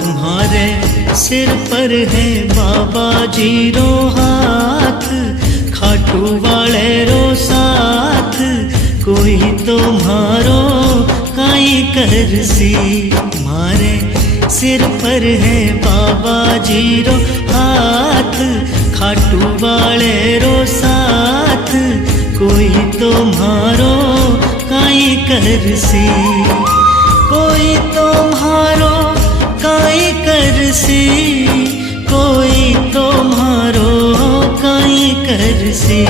तुम्हारे सिर पर है बाबा जी रो हाथ, खाटू वाले रो साथ, कोई तुम्हारो काई करसी। तुम्हारे सिर पर है बाबा जी रो हाथ, खाटू वाले रो साथ, कोई तुम्हारो काई करसी। कोई तुम्हारो काई करसी, कोई तुम्हारो काई करसी।